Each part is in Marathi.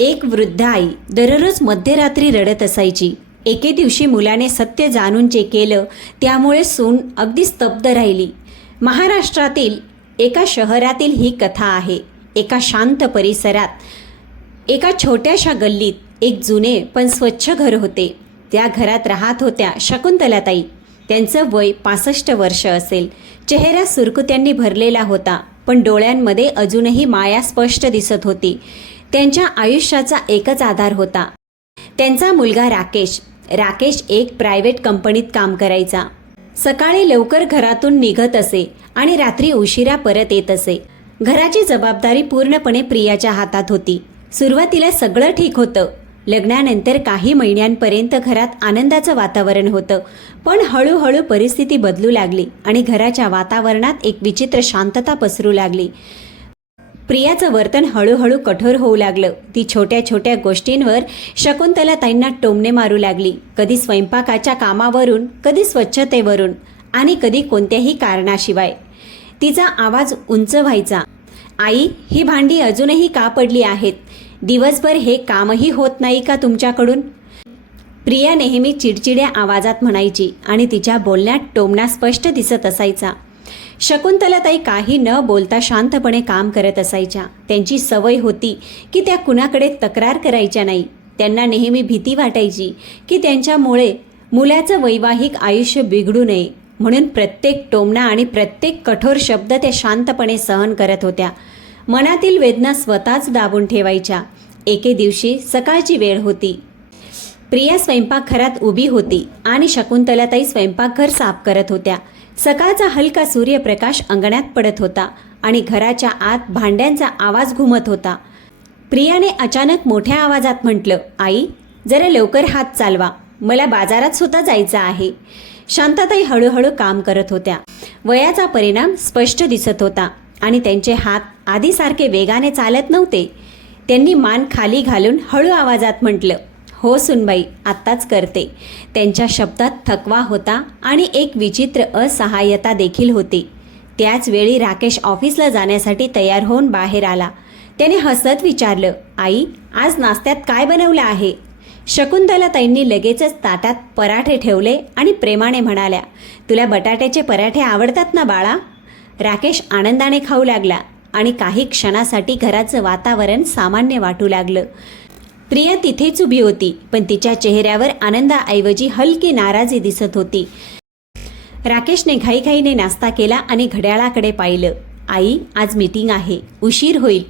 एक वृद्ध आई दररोज मध्यरात्री रडत असायची. एके दिवशी मुलाने सत्य जाणून जे केलं त्यामुळे सून अगदी स्तब्ध राहिली. महाराष्ट्रातील एका शहरातील ही कथा आहे. एका शांत परिसरात एका छोट्याशा गल्लीत एक जुने पण स्वच्छ घर होते. त्या घरात राहत होत्या शकुंतलाताई. त्यांचं वय 65 वर्ष असेल. चेहरा सुरकुत्यांनी भरलेला होता, पण डोळ्यांमध्ये अजूनही माया स्पष्ट दिसत होती. त्यांच्या आयुष्याचा एकच आधार होता, त्यांचा मुलगा राकेश. राकेश एक प्रायव्हेट कंपनीत काम करायचा. सकाळी लवकर घरातून निघत असे आणि रात्री उशिरा परत येत असे. घराची जबाबदारी पूर्णपणे प्रियाच्या हातात होती. सुरुवातीला सगळं ठीक होतं. लग्नानंतर काही महिन्यांपर्यंत घरात आनंदाचं वातावरण होतं, पण हळूहळू परिस्थिती बदलू लागली आणि घराच्या वातावरणात एक विचित्र शांतता पसरू लागली. प्रियाचं वर्तन हळूहळू कठोर होऊ लागलं. ती छोट्या छोट्या गोष्टींवर शकुंतलाताईंना टोमणे मारू लागली. कधी स्वयंपाकाच्या कामावरून, कधी स्वच्छतेवरून आणि कधी कोणत्याही कारणाशिवाय. तिचा आवाज उंच व्हायचा. आई, ही भांडी अजूनही का पडली आहेत? दिवसभर हे कामही होत नाही का तुमच्याकडून? प्रिया नेहमी चिडचिड्या आवाजात म्हणायची आणि तिच्या बोलण्यात टोमणा स्पष्ट दिसत असायचा. शकुंतलाताई काही न बोलता शांतपणे काम करत असायच्या. त्यांची सवय होती की त्या कुणाकडे तक्रार करायच्या नाही. त्यांना नेहमी भीती वाटायची की त्यांच्यामुळे मुलाचं वैवाहिक आयुष्य बिघडू नये, म्हणून प्रत्येक टोमणा आणि प्रत्येक कठोर शब्द त्या शांतपणे सहन करत होत्या. मनातील वेदना स्वतःच दाबून ठेवायच्या. एके दिवशी सकाळची वेळ होती. प्रिया स्वयंपाकघरात उभी होती आणि शकुंतलाताई स्वयंपाकघर साफ करत होत्या. सकाळचा हलका सूर्यप्रकाश अंगणात पडत होता आणि घराच्या आत भांड्यांचा आवाज घुमत होता. प्रियाने अचानक मोठ्या आवाजात म्हटलं, आई, जरा लवकर हात चालवा, मला बाजारात सुद्धा जायचं आहे. शांताताई हळूहळू काम करत होत्या. वयाचा परिणाम स्पष्ट दिसत होता आणि त्यांचे हात आधीसारखे वेगाने चालत नव्हते. त्यांनी मान खाली घालून हळू आवाजात म्हटलं, हो सुनबाई, आत्ताच करते. त्यांच्या शब्दात थकवा होता आणि एक विचित्र असहाय्यता देखील होती. त्याच वेळी राकेश ऑफिसला जाण्यासाठी तयार होऊन बाहेर आला. त्याने हसत विचारलं, आई, आज नाश्त्यात काय बनवलं आहे? शकुंतलाताईंनी लगेचच ताटात पराठे ठेवले आणि प्रेमाने म्हणाल्या, तुला बटाट्याचे पराठे आवडतात ना बाळा? राकेश आनंदाने खाऊ लागला आणि काही क्षणासाठी घराचं वातावरण सामान्य वाटू लागलं. प्रिया तिथेच उभी होती, पण तिच्या चेहऱ्यावर आनंदाऐवजी हलकी नाराजी दिसत होती. राकेशने घाईघाईने नाश्ता केला आणि घड्याळाकडे पाहिलं. आई, आज मीटिंग आहे, उशीर होईल,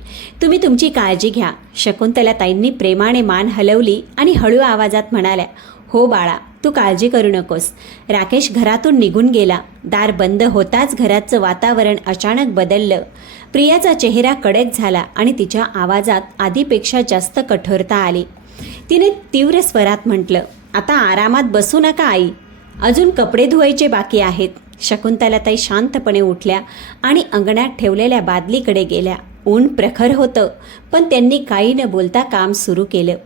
तुम्ही तुमची काळजी घ्या. शकुंतलाताईंनी प्रेमाने मान हलवली आणि हळू आवाजात म्हणाल्या, हो बाळा, तू काळजी करू नकोस. राकेश घरातून निघून गेला. दार बंद होताच घराचं वातावरण अचानक बदललं. प्रियाचा चेहरा कडक झाला आणि तिच्या आवाजात आधीपेक्षा जास्त कठोरता आली. तिने तीव्र स्वरात म्हटलं, आता आरामात बसू नका आई, अजून कपडे धुवायचे बाकी आहेत. शकुंतलाताई शांतपणे उठल्या आणि अंगणात ठेवलेल्या बादलीकडे गेल्या. ऊन प्रखर होतं, पण त्यांनी काही न बोलता काम सुरू केलं.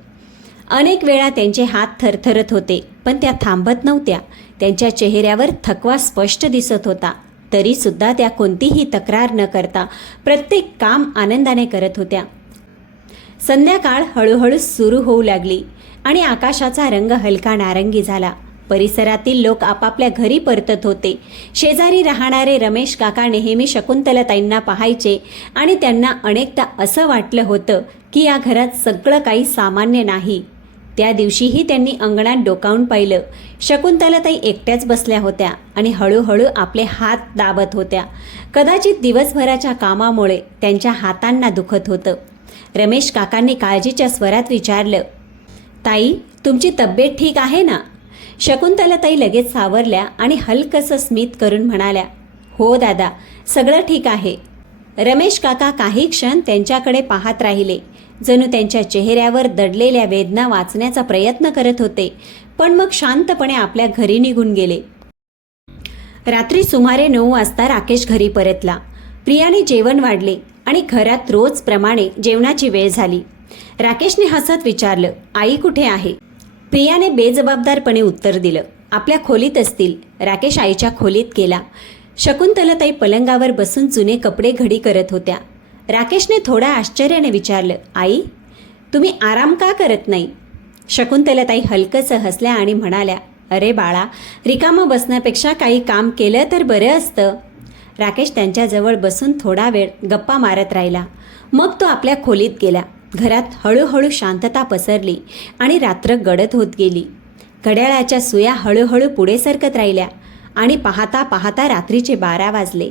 अनेक वेळा त्यांचे हात थरथरत होते, पण त्या थांबत नव्हत्या. त्यांच्या चेहऱ्यावर थकवा स्पष्ट दिसत होता. तरीसुद्धा त्या कोणतीही तक्रार न करता प्रत्येक काम आनंदाने करत होत्या. संध्याकाळ हळूहळू सुरू होऊ लागली आणि आकाशाचा रंग हलका नारंगी झाला. परिसरातील लोक आपापल्या घरी परतत होते. शेजारी राहणारे रमेश काका नेहमी शकुंतलाताईंना पाहायचे आणि त्यांना अनेकदा असं वाटलं होतं की या घरात सगळं काही सामान्य नाही. त्या दिवशीही त्यांनी अंगणात डोकावून पाहिलं. शकुंतलाताई एकट्याच बसल्या होत्या आणि हळूहळू आपले हात दाबत होत्या. कदाचित दिवसभराच्या कामामुळे त्यांच्या हातांना दुखत होतं. रमेश काकांनी काळजीच्या स्वरात विचारलं, ताई, तुमची तब्येत ठीक आहे ना? शकुंतलाताई लगेच सावरल्या आणि हलकसं स्मित करून म्हणाल्या, हो दादा, सगळं ठीक आहे. रमेश काका काही क्षण त्यांच्याकडे पाहत राहिले, जणू त्यांच्या चेहऱ्यावर दडलेल्या वेदना वाचण्याचा प्रयत्न करत होते, पण मग शांतपणे आपल्या घरी निघून गेले. रात्री सुमारे 9 वाजता राकेश घरी परतला. प्रियाने जेवण वाढले आणि घरात रोजप्रमाणे जेवणाची वेळ झाली. राकेशने हसत विचारलं, आई कुठे आहे? प्रियाने बेजबाबदारपणे उत्तर दिलं, आपल्या खोलीत असतील. राकेश आईच्या खोलीत गेला. शकुंतलाताई पलंगावर बसून जुने कपडे घडी करत होत्या. राकेशने थोड्या आश्चर्याने विचारलं, आई? तुम्ही आराम का करत नाही? शकुंतलाताई हलकंसं हसल्या आणि म्हणाल्या, अरे बाळा, रिकामं बसण्यापेक्षा काही काम केलं तर बरं असतं. राकेश त्यांच्याजवळ बसून थोडा वेळ गप्पा मारत राहिला. मग तो आपल्या खोलीत गेला. घरात हळूहळू शांतता पसरली आणि रात्र गडद होत गेली. घड्याळाच्या सुया हळूहळू पुढे सरकत राहिल्या आणि पाहता पाहता रात्रीचे 12 वाजले.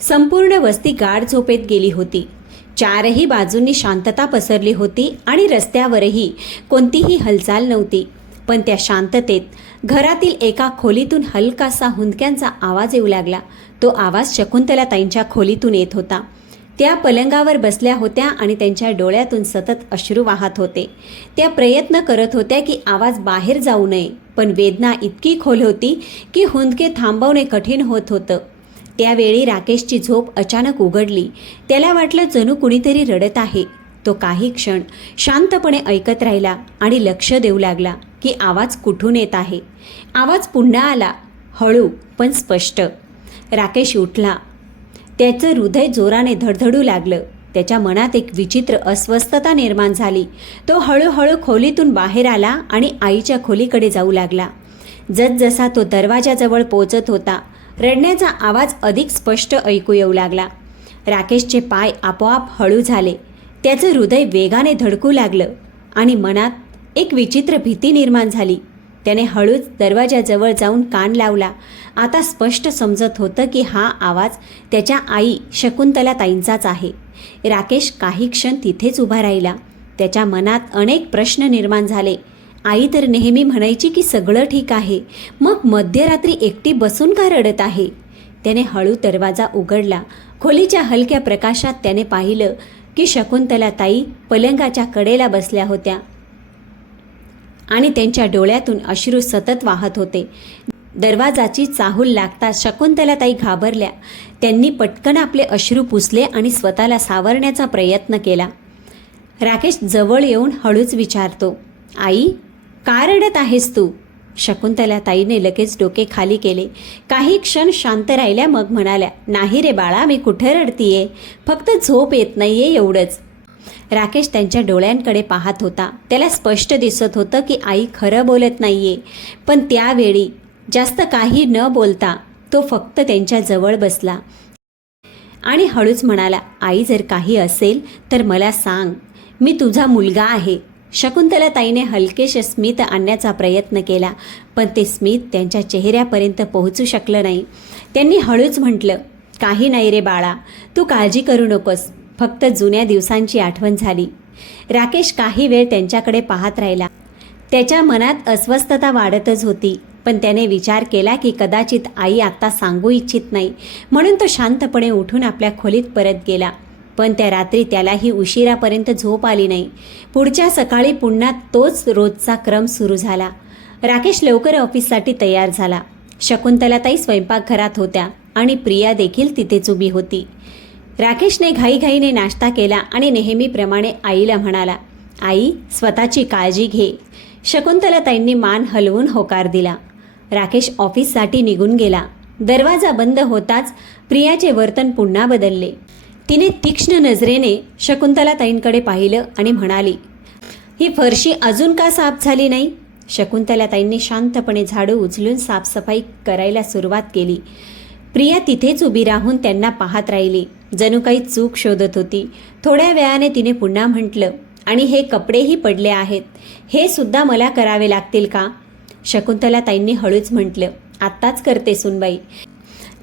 संपूर्ण वस्ती गाढ झोपेत गेली होती. चारही बाजूंनी शांतता पसरली होती आणि रस्त्यावरही कोणतीही हालचाल नव्हती. पण त्या शांततेत घरातील एका खोलीतून हलकासा हुंदक्यांचा आवाज येऊ लागला. तो आवाज शकुंतलाताईंच्या खोलीतून येत होता. त्या पलंगावर बसल्या होत्या आणि त्यांच्या डोळ्यातून सतत अश्रू वाहत होते. त्या प्रयत्न करत होत्या की आवाज बाहेर जाऊ नये, पण वेदना इतकी खोल होती की हुंदके थांबवणे कठीण होत होतं. त्यावेळी राकेशची झोप अचानक उघडली. त्याला वाटलं जणू कुणीतरी रडत आहे. तो काही क्षण शांतपणे ऐकत राहिला आणि लक्ष देऊ लागला की आवाज कुठून येत आहे. आवाज पुन्हा आला, हळू पण स्पष्ट. राकेश उठला. त्याचं हृदय जोराने धडधडू लागलं. त्याच्या मनात एक विचित्र अस्वस्थता निर्माण झाली. तो हळूहळू खोलीतून बाहेर आला आणि आईच्या खोलीकडे जाऊ लागला. जसजसा तो दरवाजाजवळ पोचत होता, रडण्याचा आवाज अधिक स्पष्ट ऐकू येऊ लागला. राकेशचे पाय आपोआप हळू झाले. त्याचं हृदय वेगाने धडकू लागलं आणि मनात एक विचित्र भीती निर्माण झाली. त्याने हळूच दरवाजाजवळ जाऊन कान लावला. आता स्पष्ट समजत होतं की हा आवाज त्याच्या आई शकुंतलाताईंचाच आहे. राकेश काही क्षण तिथेच उभा राहिला. त्याच्या मनात अनेक प्रश्न निर्माण झाले. आई तर नेहमी म्हणायची की सगळं ठीक आहे, मग मध्यरात्री एकटी बसून का रडत आहे? त्याने हळू दरवाजा उघडला. खोलीच्या हलक्या प्रकाशात त्याने पाहिलं की शकुंतलाताई पलंगाच्या कडेला बसल्या होत्या आणि त्यांच्या डोळ्यातून अश्रू सतत वाहत होते. दरवाजाची चाहूल लागताच शकुंतलाताई घाबरल्या. त्यांनी पटकन आपले अश्रू पुसले आणि स्वतःला सावरण्याचा प्रयत्न केला. राकेश जवळ येऊन हळूच विचारतो, आई, का रडत आहेस तू? शकुंतलाताईने लगेच डोके खाली केले. काही क्षण शांत राहिल्या, मग म्हणाल्या, नाही रे बाळा, मी कुठे रडतीये, फक्त झोप येत नाहीये एवढंच. राकेश त्यांच्या डोळ्यांकडे पाहत होता. त्याला स्पष्ट दिसत होतं की आई खरं बोलत नाहीये. पण त्यावेळी जास्त काही न बोलता तो फक्त त्यांच्या जवळ बसला आणि हळूच म्हणाला, आई, जर काही असेल तर मला सांग, मी तुझा मुलगा आहे. शकुंतलाताईने हलकेशे स्मित आणण्याचा प्रयत्न केला, पण ते स्मित त्यांच्या चेहऱ्यापर्यंत पोहोचू शकलं नाही. त्यांनी हळूच म्हटलं, काही नाही रे बाळा, तू काळजी करू नकोस, फक्त जुन्या दिवसांची आठवण झाली. राकेश काही वेळ त्यांच्याकडे पाहत राहिला. त्याच्या मनात अस्वस्थता वाढतच होती, पण त्याने विचार केला की कदाचित आई आत्ता सांगू इच्छित नाही, म्हणून तो शांतपणे उठून आपल्या खोलीत परत गेला. पण त्या रात्री त्यालाही उशिरापर्यंत झोप आली नाही. पुढच्या सकाळी पुन्हा तोच रोजचा क्रम सुरू झाला. राकेश लवकर ऑफिससाठी तयार झाला. शकुंतलाताई स्वयंपाकघरात होत्या आणि प्रिया देखील तिथेच उभी होती. राकेशने घाईघाईने नाश्ता केला आणि नेहमीप्रमाणे आईला म्हणाला, आई, स्वतःची काळजी घे. शकुंतलाताईंनी मान हलवून होकार दिला. राकेश ऑफिससाठी निघून गेला. दरवाजा बंद होताच प्रियाचे वर्तन पुन्हा बदलले. तिने तीक्ष्ण नजरेने शकुंतलाताईंकडे पाहिलं आणि म्हणाली, ही फरशी अजून का साफ झाली नाही? शकुंतलाताईंनी शांतपणे झाडू उचलून साफसफाई करायला सुरुवात केली. प्रिया तिथेच उभी राहून त्यांना पाहत राहिली, जणू काही चूक शोधत होती. थोड्या वेळाने तिने पुन्हा म्हटलं, आणि हे कपडेही पडले आहेत, हे सुद्धा मला करावे लागतील का? शकुंतलाताईंनी हळूच म्हटलं, आत्ताच करते सुनबाई.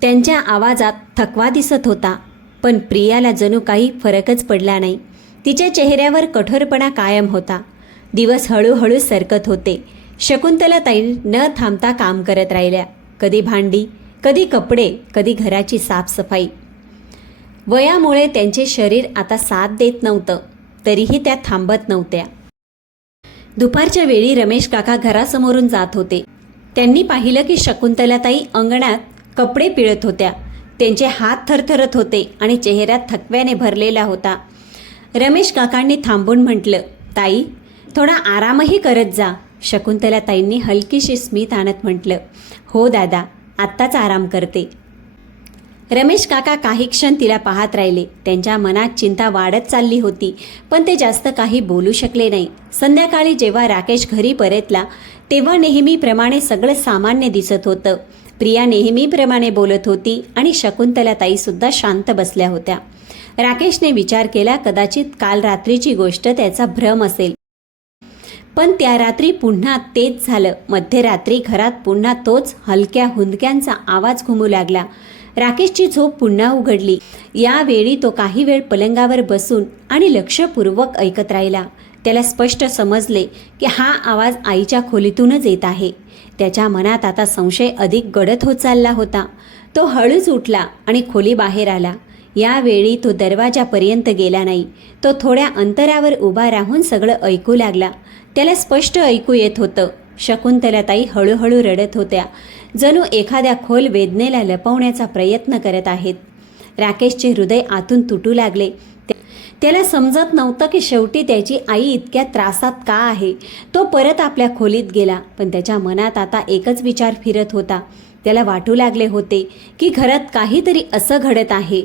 त्यांच्या आवाजात थकवा दिसत होता, पण प्रियाला जणू काही फरकच पडला नाही. तिच्या चेहऱ्यावर कठोरपणा कायम होता. दिवस हळूहळू सरकत होते. शकुंतलाताई न थांबता काम करत राहिल्या. कधी भांडी, कधी कपडे, कधी घराची साफसफाई. वयामुळे त्यांचे शरीर आता साथ देत नव्हतं, तरीही त्या थांबत नव्हत्या. दुपारच्या वेळी रमेश काका घरासमोरून जात होते. त्यांनी पाहिलं की शकुंतलाताई अंगणात कपडे पिळत होत्या. त्यांचे हात थरथरत होते आणि चेहरा थकव्याने भरलेला होता. रमेश काकांनी थांबून म्हटलं, ताई, थोडा आरामही करत जा. शकुंतलाताईंनी हलकीशी स्मित आणत म्हटलं, हो दादा, आत्ताच आराम करते. रमेश काका काही क्षण तिला पाहत राहिले. त्यांच्या मनात चिंता वाढत चालली होती, पण ते जास्त काही बोलू शकले नाही. संध्याकाळी जेव्हा राकेश घरी परतला तेव्हा नेहमीप्रमाणे सगळं सामान्य दिसत होतं. प्रिया नेहमीप्रमाणे बोलत होती आणि शकुंतलाताईसुद्धा शांत बसल्या होत्या. राकेशने विचार केला, कदाचित काल रात्रीची गोष्ट त्याचा भ्रम असेल. पण त्या रात्री पुन्हा तेच झालं. मध्यरात्री घरात पुन्हा तोच हलक्या हुंदक्यांचा आवाज घुमू लागला. राकेशची झोप पुन्हा उघडली. यावेळी तो काही वेळ पलंगावर बसून आणि लक्षपूर्वक ऐकत राहिला. त्याला स्पष्ट समजले की हा आवाज आईच्या खोलीतूनच येत आहे. त्याच्या मनात आता संशय अधिक गडद होत चालला होता. तो हळूच उठला आणि खोलीबाहेर आला. यावेळी तो दरवाजापर्यंत गेला नाही. तो थोड्या अंतरावर उभा राहून सगळं ऐकू लागला. त्याला स्पष्ट ऐकू येत होतं. शकुंतलाताई हळूहळू रडत होत्या, जणू एखाद्या खोल वेदनेला लपवण्याचा प्रयत्न करत आहेत. राकेशचे हृदय आतून तुटू लागले. त्याला समजत नव्हतं की शेवटी त्याची आई इतक्या त्रासात का आहे. तो परत आपल्या खोलीत गेला, पण त्याच्या मनात आता एकच विचार फिरत होता. त्याला वाटू लागले होते की घरात काहीतरी असं घडत आहे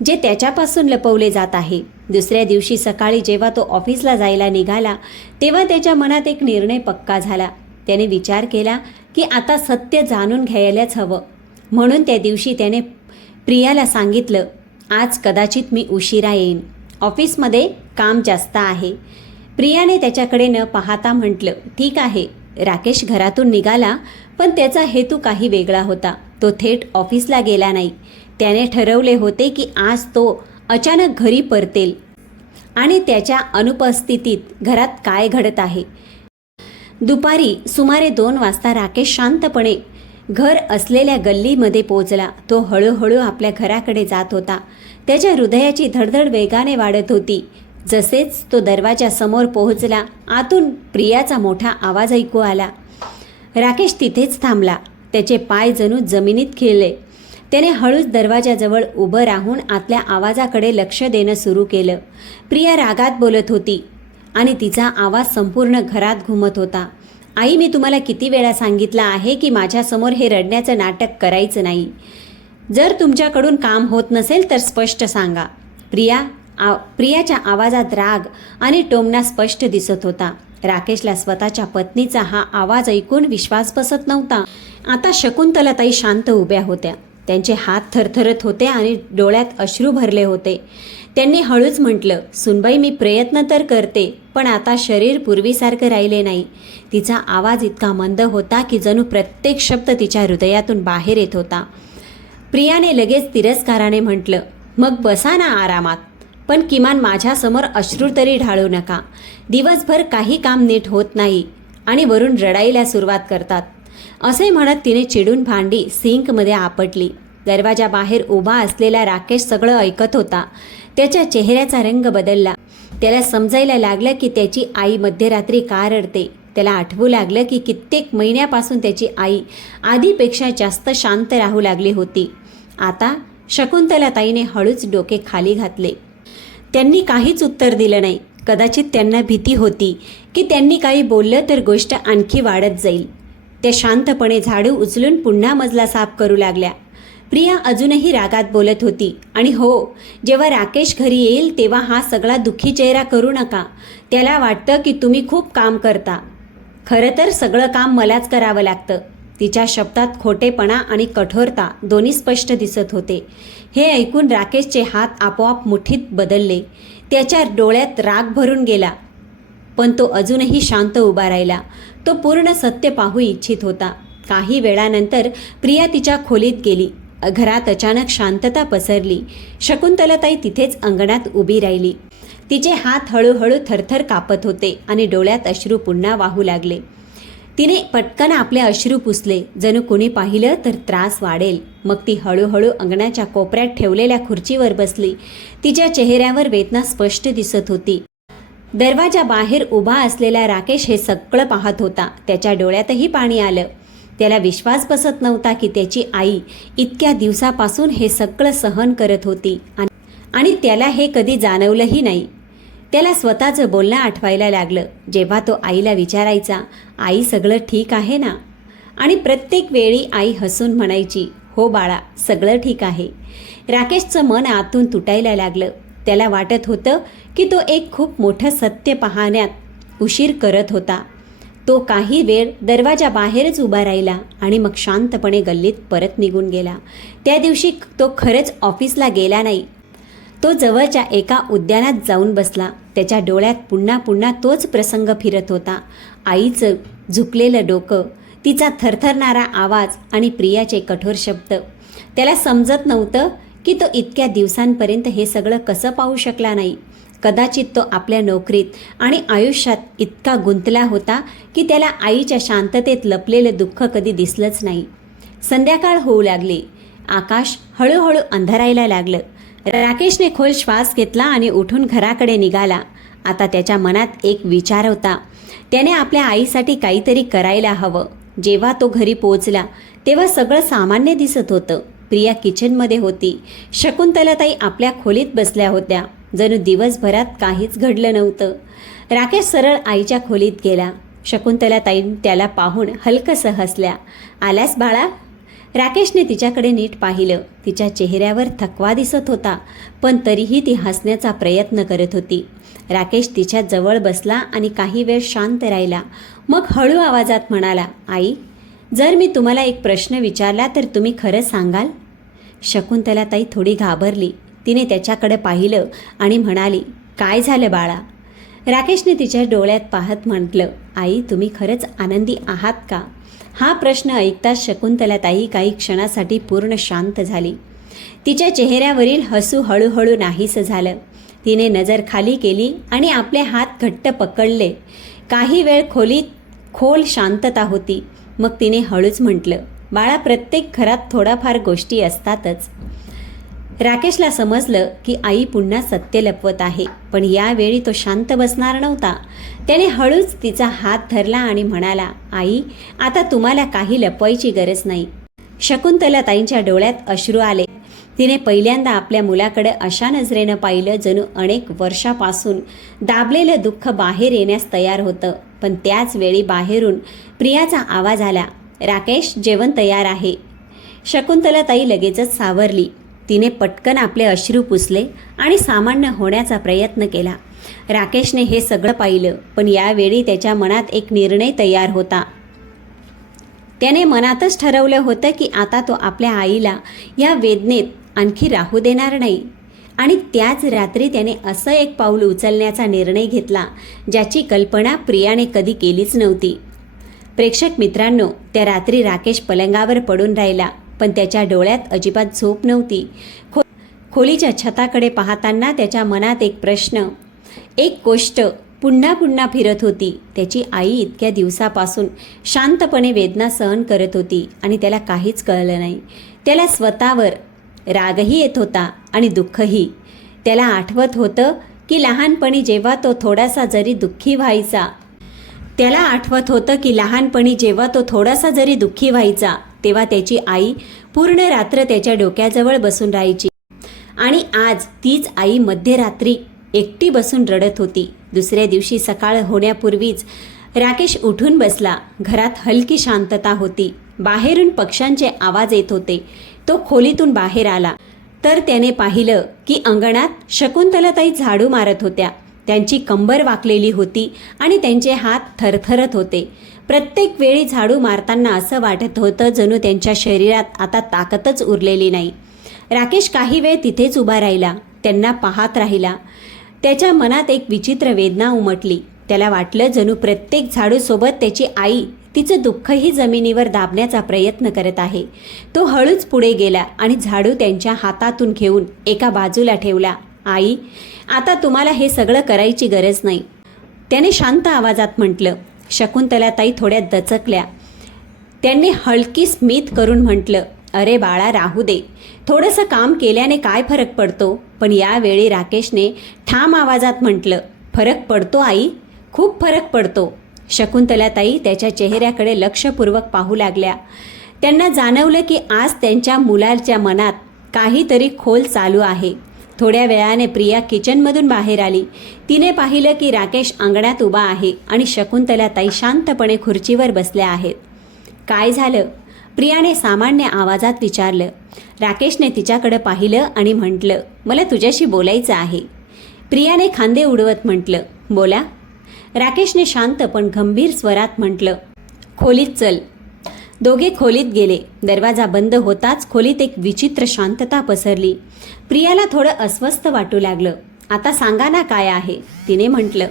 जे त्याच्यापासून लपवले जात आहे. दुसऱ्या दिवशी सकाळी जेव्हा तो ऑफिसला जायला निघाला तेव्हा त्याच्या मनात एक निर्णय पक्का झाला. त्याने विचार केला की आता सत्य जाणून घ्यायलाच हवं. म्हणून त्या दिवशी त्याने प्रियाला सांगितलं, आज कदाचित मी उशिरा येईन, ऑफिसमध्ये काम जास्त आहे. प्रियाने त्याच्याकडे न पाहता म्हटलं, ठीक आहे. राकेश घरातून निघाला, पण त्याचा हेतू काही वेगळा होता. तो थेट ऑफिसला गेला नाही. त्याने ठरवले होते की आज तो अचानक घरी परतेल आणि त्याच्या अनुपस्थितीत घरात काय घडत आहे. दुपारी सुमारे 2 वाजता राकेश शांतपणे घर असलेल्या गल्लीमध्ये पोहोचला. तो हळूहळू आपल्या घराकडे जात होता. त्याच्या हृदयाची धडधड वेगाने वाढत होती. जसेच तो दरवाजासमोर पोहोचला, आतून प्रियाचा मोठा आवाज ऐकू आला. राकेश तिथेच थांबला. त्याचे पाय जणू जमिनीत खिळले. त्याने हळूच दरवाजाजवळ उभं राहून आतल्या आवाजाकडे लक्ष देणं सुरू केलं. प्रिया रागात बोलत होती आणि तिचा आवाज संपूर्ण घरात घुमत होता. आई, मी तुम्हाला किती वेळा सांगितलं आहे की माझ्यासमोर हे रडण्याचं नाटक करायचं नाही. जर तुमच्याकडून काम होत नसेल तर स्पष्ट सांगा. प्रियाच्या आवाजात राग आणि टोमणा स्पष्ट दिसत होता. राकेशला स्वतःच्या पत्नीचा हा आवाज ऐकून विश्वास बसत नव्हता. आता शकुंतलाताई शांत उभ्या होत्या. त्यांचे हात थरथरत होते आणि डोळ्यात अश्रू भरले होते. त्यांनी हळूच म्हटलं, सुनबाई, मी प्रयत्न तर करते, पण आता शरीर पूर्वीसारखं राहिले नाही. तिचा आवाज इतका मंद होता की जणू प्रत्येक शब्द तिच्या हृदयातून बाहेर येत होता. प्रियाने लगेच तिरस्काराने म्हटलं, मग बसा ना आरामात, पण किमान माझ्यासमोर अश्रू तरी ढाळू नका. दिवसभर काही काम नीट होत नाही आणि वरून रडायला सुरुवात करतात. असे म्हणत तिने चिडून भांडी सिंकमध्ये आपटली. दरवाजाबाहेर उभा असलेला राकेश सगळं ऐकत होता. त्याच्या चेहऱ्याचा रंग बदलला. त्याला समजायला लागलं की त्याची आई मध्यरात्री का रडते. त्याला आठवू लागलं की कित्येक महिन्यापासून त्याची आई आधीपेक्षा जास्त शांत राहू लागली होती. आता शकुंतलाताईने हळूच डोके खाली घातले. त्यांनी काहीच उत्तर दिलं नाही. कदाचित त्यांना भीती होती की त्यांनी काही बोललं तर गोष्ट आणखी वाढत जाईल. त्या शांतपणे झाडू उचलून पुन्हा मजला साफ करू लागल्या. प्रिया अजूनही रागात बोलत होती. आणि हो, जेव्हा राकेश घरी येईल तेव्हा हा सगळा दुःखी चेहरा करू नका. त्याला वाटतं की तुम्ही खूप काम करता. खरं तर सगळं काम मलाच करावं लागतं. तिच्या शब्दात खोटेपणा आणि कठोरता दोन्ही स्पष्ट दिसत होते. हे ऐकून राकेशचे हात आपोआप मुठीत बदलले. त्याच्या डोळ्यात राग भरून गेला, पण तो अजूनही शांत उभा राहिला. तो पूर्ण सत्य पाहू इच्छित होता. काही वेळानंतर प्रिया तिच्या खोलीत गेली. घरात अचानक शांतता पसरली. शकुंतलाताई तिथेच अंगणात उभी राहिली. तिचे हात हळूहळू थरथर कापत होते आणि डोळ्यात अश्रू पुन्हा वाहू लागले. तिने पटकन आपले अश्रू पुसले. जणू कोणी पाहिलं तर त्रास वाढेल. मग ती हळूहळू अंगणाच्या कोपऱ्यात ठेवलेल्या खुर्चीवर बसली. तिच्या चेहऱ्यावर वेदना स्पष्ट दिसत होती. दरवाजा बाहेर उभा असलेला राकेश हे सगळं पाहत होता. त्याच्या डोळ्यातही पाणी आलं. त्याला विश्वास बसत नव्हता की त्याची आई इतक्या दिवसापासून हे सगळं सहन करत होती आणि त्याला हे कधी जाणवलंही नाही. त्याला स्वतःचं बोलणं आठवायला लागलं, जेव्हा तो आईला विचारायचा, आई सगळं ठीक आहे ना? आणि प्रत्येक वेळी आई हसून म्हणायची, हो बाळा, सगळं ठीक आहे. राकेशचं मन आतून तुटायला लागलं. त्याला वाटत होतं की तो एक खूप मोठं सत्य पाहण्यात उशीर करत होता. तो काही वेळ दरवाजाबाहेरच उभा राहिला आणि मग शांतपणे गल्लीत परत निघून गेला. त्या दिवशी तो खरंच ऑफिसला गेला नाही. तो जवळच्या एका उद्यानात जाऊन बसला. त्याच्या डोळ्यात पुन्हा पुन्हा तोच प्रसंग फिरत होता. आईचं झुकलेलं डोकं, तिचा थरथरणारा आवाज आणि प्रियाचे कठोर शब्द. त्याला समजत नव्हतं की तो इतक्या दिवसांपर्यंत हे सगळं कसं पाहू शकला नाही. कदाचित तो आपल्या नोकरीत आणि आयुष्यात इतका गुंतला होता की त्याला आईच्या शांततेत लपलेलं दुःख कधी दिसलंच नाही. संध्याकाळ होऊ लागली. आकाश हळूहळू अंधारायला लागलं. राकेशने खोल श्वास घेतला आणि उठून घराकडे निघाला. आता त्याच्या मनात एक विचार होता. त्याने आपल्या आईसाठी काहीतरी करायला हवं. जेव्हा तो घरी पोहोचला तेव्हा सगळं सामान्य दिसत होतं. प्रिया किचनमध्ये होती. शकुंतलाताई आपल्या खोलीत बसल्या होत्या. जणू दिवसभरात काहीच घडलं नव्हतं. राकेश सरळ आईच्या खोलीत गेला. शकुंतलाताई त्याला पाहून हलकसं हसल्या. आल्यास बाळा? राकेशने तिच्याकडे नीट पाहिलं. तिच्या चेहऱ्यावर थकवा दिसत होता, पण तरीही ती हसण्याचा प्रयत्न करत होती. राकेश तिच्या जवळ बसला आणि काही वेळ शांत राहिला. मग हळू आवाजात म्हणाला, आई, जर मी तुम्हाला एक प्रश्न विचारला तर तुम्ही खरं सांगाल? शकुंतलाताई थोडी घाबरली. तिने त्याच्याकडे पाहिलं आणि म्हणाली, काय झालं बाळा? राकेशने तिच्या डोळ्यात पाहत म्हटलं, आई, तुम्ही खरंच आनंदी आहात का? हा प्रश्न ऐकताच शकुंतलाताई काही क्षणासाठी पूर्ण शांत झाली. तिच्या चेहऱ्यावरील हसू हळूहळू नाहीसं झालं. तिने नजर खाली केली आणि आपले हात घट्ट पकडले. काही वेळ खोल शांतता होती. मग तिने हळूच म्हटलं, बाळा, प्रत्येक घरात थोडाफार गोष्टी असतातच. राकेशला समजलं की आई पुन्हा सत्य लपवत आहे, पण यावेळी तो शांत बसणार नव्हता. त्याने हळूच तिचा हात धरला आणि म्हणाला, आई, आता तुम्हाला काही लपवायची गरज नाही. शकुंतलाताईंच्या डोळ्यात अश्रू आले. तिने पहिल्यांदा आपल्या मुलाकडे अशा नजरेनं पाहिलं जणू अनेक वर्षापासून दाबलेलं दुःख बाहेर येण्यास तयार होतं. पण त्याच वेळी बाहेरून प्रियाचा आवाज आला, राकेश, जेवण तयार आहे. शकुंतलाताई लगेचच सावरली. तिने पटकन आपले अश्रू पुसले आणि सामान्य होण्याचा प्रयत्न केला. राकेशने हे सगळं पाहिलं, पण यावेळी त्याच्या मनात एक निर्णय तयार होता. त्याने मनातच ठरवलं होतं की आता तो आपल्या आईला या वेदनेत आणखी राहू देणार नाही. आणि त्याच रात्री त्याने असं एक पाऊल उचलण्याचा निर्णय घेतला ज्याची कल्पना प्रियाने कधी केलीच नव्हती. प्रेक्षक मित्रांनो, त्या रात्री राकेश पलंगावर पडून राहिला, पण त्याच्या डोळ्यात अजिबात झोप नव्हती. खोलीच्या छताकडे पाहताना त्याच्या मनात एक प्रश्न, एक गोष्ट पुन्हा पुन्हा फिरत होती. त्याची आई इतक्या दिवसापासून शांतपणे वेदना सहन करत होती आणि त्याला काहीच कळलं नाही. त्याला स्वतःवर रागही येत होता आणि दुःखही. त्याला आठवत होतं की लहानपणी जेव्हा तो थोडासा जरी दुःखी व्हायचा तेव्हा त्याची आई पूर्ण रात्र त्याच्या डोक्याजवळ बसून राहायची. आणि आज तीच आई मध्यरात्री एकटी बसून रडत होती. दुसऱ्या दिवशी सकाळ होण्यापूर्वीच राकेश उठून बसला. घरात हलकी शांतता होती. बाहेरून पक्ष्यांचे आवाज येत होते. तो खोलीतून बाहेर आला तर त्याने पाहिलं की अंगणात शकुंतलाताई झाडू मारत होत्या. त्यांची कंबर वाकलेली होती आणि त्यांचे हात थरथरत होते. प्रत्येक वेळी झाडू मारताना असं वाटत होतं जणू त्यांच्या शरीरात आता ताकदच उरलेली नाही. राकेश काही वेळ तिथेच उभा राहिला. त्यांना पाहत राहिला. त्याच्या मनात एक विचित्र वेदना उमटली. त्याला वाटलं जणू प्रत्येक झाडूसोबत त्याची आई तिचं दुःखही जमिनीवर दाबण्याचा प्रयत्न करत आहे. तो हळूच पुढे गेला आणि झाडू त्यांच्या हातातून घेऊन एका बाजूला ठेवला. आई, आता तुम्हाला हे सगळं करायची गरज नाही, त्याने शांत आवाजात म्हटलं. शकुंतलाताई थोड्या दचकल्या. त्यांनी हलकी स्मित करून म्हटलं, अरे बाळा, राहू दे, थोडंसं काम केल्याने काय फरक पडतो? पण यावेळी राकेशने ठाम आवाजात म्हटलं, फरक पडतो आई, खूप फरक पडतो. शकुंतलाताई त्याच्या चेहऱ्याकडे लक्षपूर्वक पाहू लागल्या. त्यांना जाणवलं की आज त्यांच्या मुलाच्या मनात काहीतरी खोल चालू आहे. थोड्या वेळाने प्रिया किचनमधून बाहेर आली. तिने पाहिलं की राकेश अंगणात उभा आहे आणि शकुंतलाताई शांतपणे खुर्चीवर बसल्या आहेत. काय झालं? प्रियाने सामान्य आवाजात विचारलं. राकेशने तिच्याकडे पाहिलं आणि म्हटलं, मला तुझ्याशी बोलायचं आहे. प्रियाने खांदे उडवत म्हटलं, बोला. राकेशने शांत पण गंभीर स्वरात म्हटलं, खोलीत चल. दोघे खोलीत गेले. दरवाजा बंद होताच खोलीत एक विचित्र शांतता पसरली. प्रियाला थोडं अस्वस्थ वाटू लागलं. आता सांगा ना काय आहे, तिने म्हटलं.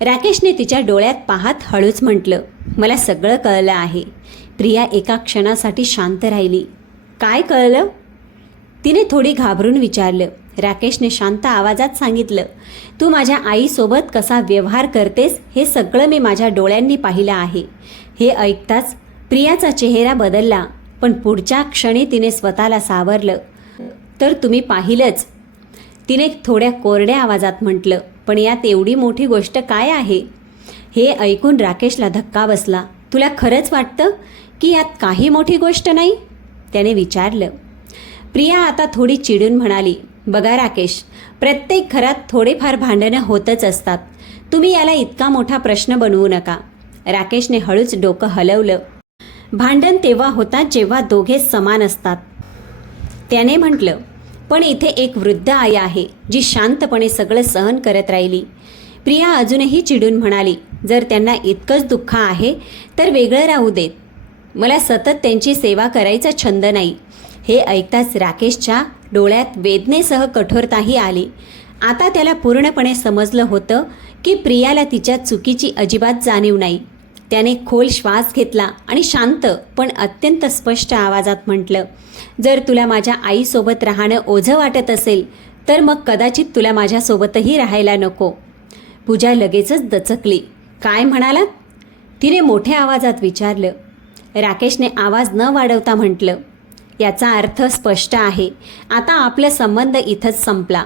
राकेशने तिच्या डोळ्यात पाहत हळूच म्हटलं, मला सगळं कळलं आहे. प्रिया एका क्षणासाठी शांत राहिली. काय कळलं? तिने थोडी घाबरून विचारलं. राकेशने शांत आवाजात सांगितलं, तू माझ्या आईसोबत कसा व्यवहार करतेस हे सगळं मी माझ्या डोळ्यांनी पाहिलं आहे. हे ऐकताच प्रियाचा चेहरा बदलला, पण पुढच्या क्षणी तिने स्वतःला सावरलं. तर तुम्ही पाहिलंच, तिने थोड्या कोरड्या आवाजात म्हटलं. पण यात एवढी मोठी गोष्ट काय आहे? हे ऐकून राकेशला धक्का बसला. तुला खरंच वाटतं की यात काही मोठी गोष्ट नाही? त्याने विचारलं. प्रिया आता थोडी चिडून म्हणाली, बघा राकेश, प्रत्येक घरात थोडेफार भांडणं होतच असतात. तुम्ही याला इतका मोठा प्रश्न बनवू नका. राकेशने हळूच डोकं हलवलं. भांडण तेव्हा होतात जेव्हा दोघे समान असतात, त्याने म्हटलं. पण इथे एक वृद्ध आई आहे जी शांतपणे सगळं सहन करत राहिली. प्रिया अजूनही चिडून म्हणाली, जर त्यांना इतकंच दुःख आहे तर वेगळं राहू देत. मला सतत त्यांची सेवा करायचा छंद नाही. हे ऐकताच राकेशच्या डोळ्यात वेदनेसह कठोरताही आली. आता त्याला पूर्णपणे समजलं होतं की प्रियाला तिच्या चुकीची अजिबात जाणीव नाही. त्याने खोल श्वास घेतला आणि शांत पण अत्यंत स्पष्ट आवाजात म्हटलं, जर तुला माझ्या आईसोबत राहणं ओझं वाटत असेल तर मग कदाचित तुला माझ्यासोबतही राहायला नको. पूजा लगेचच दचकली. काय म्हणालात? तिने मोठ्या आवाजात विचारलं. राकेशने आवाज न वाढवता म्हटलं, याचा अर्थ स्पष्ट आहे. आता आपला संबंध इथंच संपला.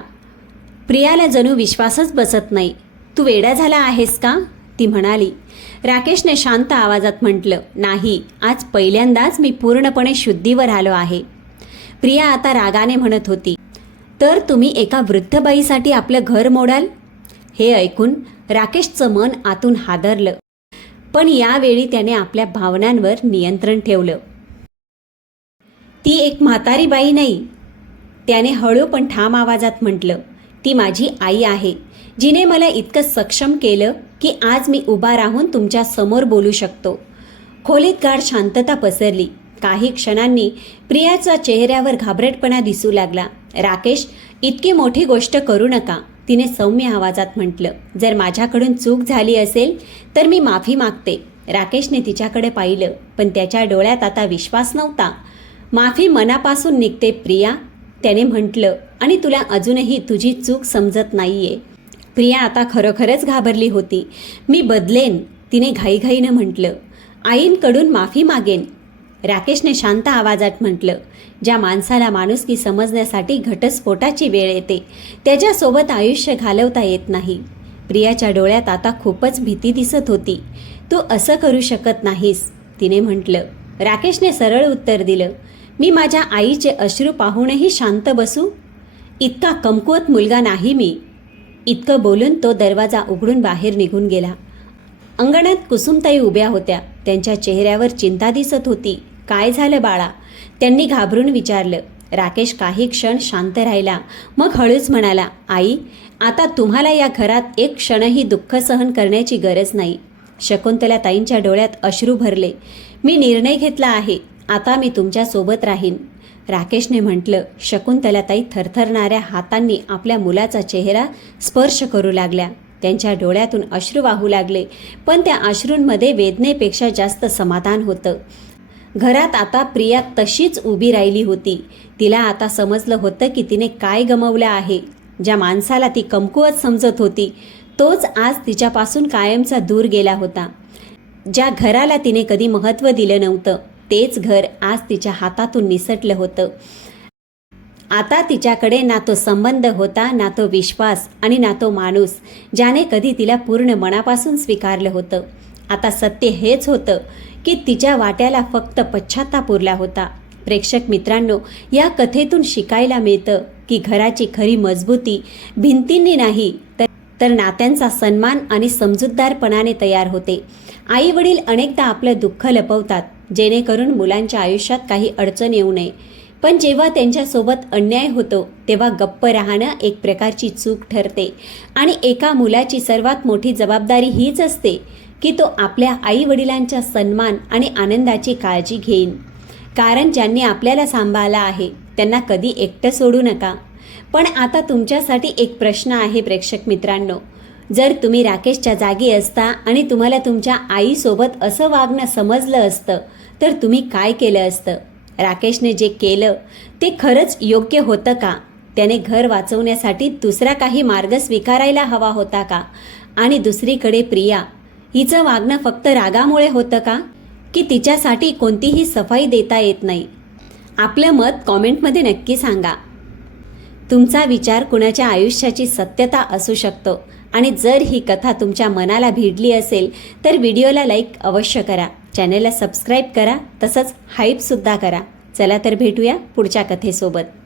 प्रियाला जणू विश्वासच बसत नाही. तू वेडा झाला आहेस का? ती म्हणाली. राकेशने शांत आवाजात म्हटलं, नाही, आज पहिल्यांदाच मी पूर्णपणे शुद्धीवर आलो आहे. प्रिया आता रागाने म्हणत होती, तर तुम्ही एका वृद्ध बाईसाठी आपलं घर मोडाल? हे ऐकून राकेशचं मन आतून हादरलं. पण यावेळी त्याने आपल्या भावनांवर नियंत्रण ठेवलं. ती एक म्हातारी बाई नाही, त्याने हळू पण ठाम आवाजात म्हटलं. ती माझी आई आहे, जिने मला इतकं सक्षम केलं की आज मी उभा राहून तुमच्या समोर बोलू शकतो. खोलीत गाढ शांतता पसरली. काही क्षणांनी प्रियाच्या चेहऱ्यावर घाबरटपणा दिसू लागला. राकेश, इतकी मोठी गोष्ट करू नका, तिने सौम्य आवाजात म्हटलं. जर माझ्याकडून चूक झाली असेल तर मी माफी मागते. राकेशने तिच्याकडे पाहिलं, पण त्याच्या डोळ्यात आता विश्वास नव्हता. माफी मनापासून निघते प्रिया, त्याने म्हटलं, आणि तुला अजूनही तुझी चूक समजत नाहीये. प्रिया आता खरोखरच घाबरली होती. मी बदलेन, तिने घाईघाईनं म्हटलं. आईंकडून माफी मागेन, राकेशने शांत आवाजात म्हटलं. ज्या माणसाला माणुसकी समजण्यासाठी घटस्फोटाची वेळ येते त्याच्यासोबत आयुष्य घालवता येत नाही. प्रियाच्या डोळ्यात आता खूपच भीती दिसत होती. तू असं करू शकत नाहीस, तिने म्हटलं. राकेशने सरळ उत्तर दिलं, मी माझ्या आईचे अश्रू पाहूनही शांत बसू? इतका कमकुवत मुलगा नाही मी. इतकं बोलून तो दरवाजा उघडून बाहेर निघून गेला. अंगणात कुसुमताई उभ्या होत्या. त्यांच्या चेहऱ्यावर चिंता दिसत होती. काय झालं बाळा? त्यांनी घाबरून विचारलं. राकेश काही क्षण शांत राहिला, मग हळूच म्हणाला, आई, आता तुम्हाला या घरात एक क्षणही दुःख सहन करण्याची गरज नाही. शकुंतलाताईंच्या डोळ्यात अश्रू भरले. मी निर्णय घेतला आहे, आता मी तुमच्यासोबत राहीन, राकेशने म्हटलं. शकुंतलाताई थरथरणाऱ्या हातांनी आपल्या मुलाचा चेहरा स्पर्श करू लागल्या. त्यांच्या डोळ्यातून अश्रू वाहू लागले, पण त्या अश्रूंमध्ये वेदनेपेक्षा जास्त समाधान होतं. घरात आता प्रिया तशीच उभी राहिली होती. तिला आता समजलं होतं की तिने काय गमावलं आहे. ज्या माणसाला ती कमकुवत समजत होती तोच आज तिच्यापासून कायमचा दूर गेला होता. ज्या घराला तिने कधी महत्त्व दिलं नव्हतं तेच घर आज तिच्या हातातून निसटलं होतं. आता तिच्याकडे ना तो संबंध होता, ना तो विश्वास आणि ना तो माणूस ज्याने कधी तिला पूर्ण मनापासून स्वीकारलं होतं. आता सत्य हेच होतं की तिच्या वाट्याला फक्त पश्चात्ताप उरला होता. प्रेक्षक मित्रांनो, या कथेतून शिकायला मिळतं की घराची खरी मजबूती भिंतींनी नाही तर नात्यांचा सन्मान आणि समजूतदारपणाने तयार होते. आई वडील अनेकदा आपलं दुःख लपवतात, जेणेकरून मुलांच्या आयुष्यात काही अडचण येऊ नये. पण जेव्हा त्यांच्यासोबत अन्याय होतो तेव्हा गप्प राहणं एक प्रकारची चूक ठरते. आणि एका मुलाची सर्वात मोठी जबाबदारी हीच असते की तो आपल्या आईवडिलांचा सन्मान आणि आनंदाची काळजी घेईन. कारण ज्यांनी आपल्याला सांभाळलं आहे त्यांना कधी एकटं सोडू नका. पण आता तुमच्यासाठी एक प्रश्न आहे प्रेक्षक मित्रांनो. जर तुम्ही राकेशच्या जागी असता आणि तुम्हाला तुमच्या आईसोबत असं वागणं समजलं असतं तर तुम्ही काय केलं असतं? राकेशने जे केलं ते खरंच योग्य होतं का? त्याने घर वाचवण्यासाठी दुसरा काही मार्ग स्वीकारायला हवा होता का? आणि दुसरीकडे प्रिया, हिचं वागणं फक्त रागामुळे होतं का? की तिच्यासाठी कोणतीही सफाई देता येत नाही? आपलं मत कॉमेंटमध्ये नक्की सांगा. तुमचा विचार कुणाच्या आयुष्याची सत्यता असू शकतो. आणि जर ही कथा तुमच्या मनाला भिडली असेल तर व्हिडिओला लाईक अवश्य करा, चॅनलला सबस्क्राईब करा, तसंच हाईपसुद्धा करा. चला तर भेटूया पुढच्या कथेसोबत.